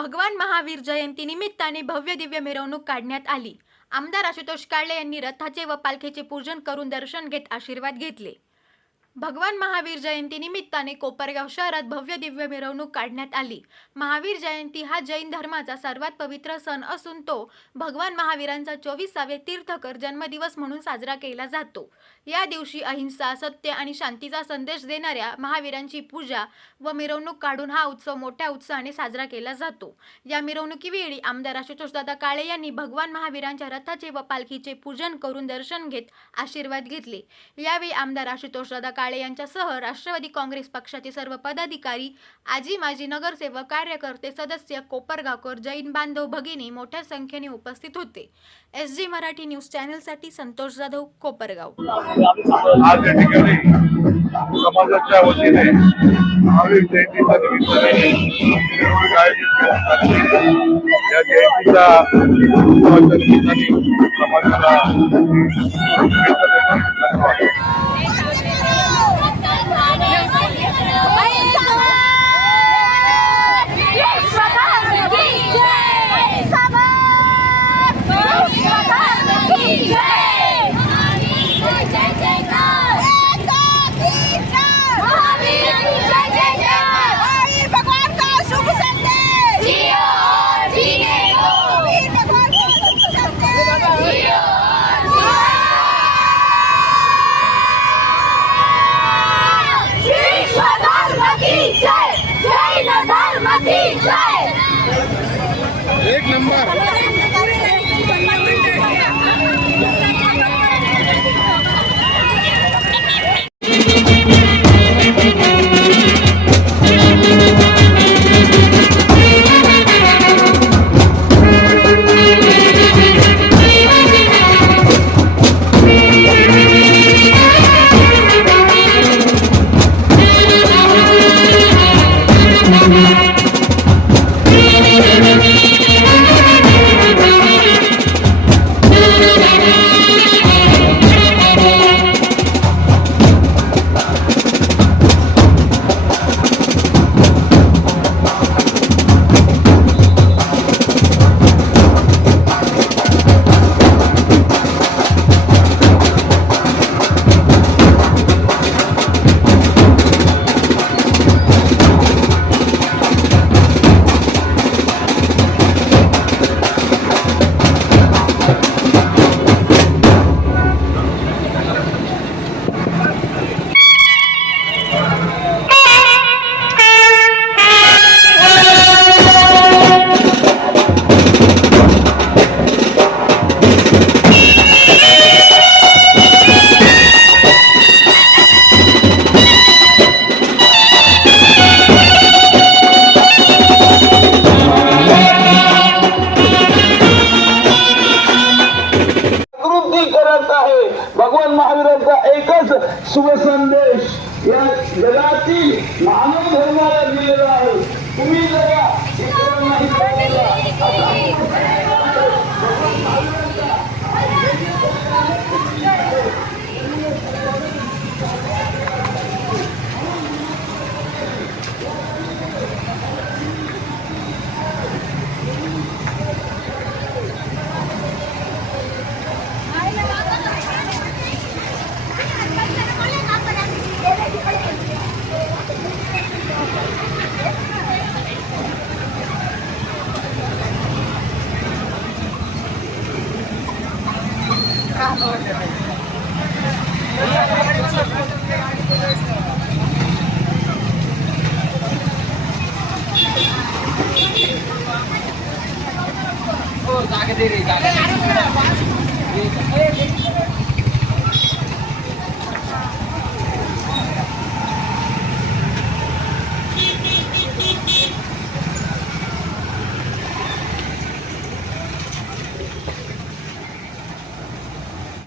भगवान महावीर जयंती निमित्ताने भव्य दिव्य मिरवणूक काढण्यात आली। आमदार आशुतोष काळे यांनी रथाचे व पालखीचे पूजन करून दर्शन घेत आशीर्वाद घेतले। भगवान महावीर जयंती निमित्ताने कोपरगाव शहरात भव्य दिव्य मिरवणूक काढण्यात आली। महावीर जयंती हा जैन धर्माचा सर्वात पवित्र सण असून तो भगवान महावीरांचा 24वे तीर्थकर जन्मदिवस म्हणून साजरा केला जातो। या दिवशी अहिंसा, सत्य आणि शांतीचा संदेश देणाऱ्या महावीरांची पूजा व मिरवणूक काढून हा उत्सव मोठ्या उत्साहाने साजरा केला जातो। या मिरवणुकीवेळी आमदार आशुतोषदादा काळे यांनी भगवान महावीरांच्या रथाचे व पालखीचे पूजन करून दर्शन घेत आशीर्वाद घेतले। यावेळी आमदार आशुतोषदादा काळे यांच्यासह राष्ट्रवादी काँग्रेस पक्षाचे सर्व पदाधिकारी, आजी माजी नगरसेवक, कार्यकर्ते, सदस्य, कोपरगावकर, जैन बांधव, भगिनी मोठ्या संख्येने उपस्थित होते। SG मराठी न्यूज चॅनलसाठी संतोष जाधव, कोपरगाव। आज या ठिकाणी समाजाच्या वतीने महावीर जयंतीच्या निमित्ताने मिरवणूक आयोजित करण्यात आली। या जयंतीच्या उत्सवाच्या निमित्ताने समाजाला एक नंबर। भगवान महावीरांचा एकच शुभसंदेश या जगातील मानव धर्माला दिलेला आहे। तुम्ही जगा, इतरांनाही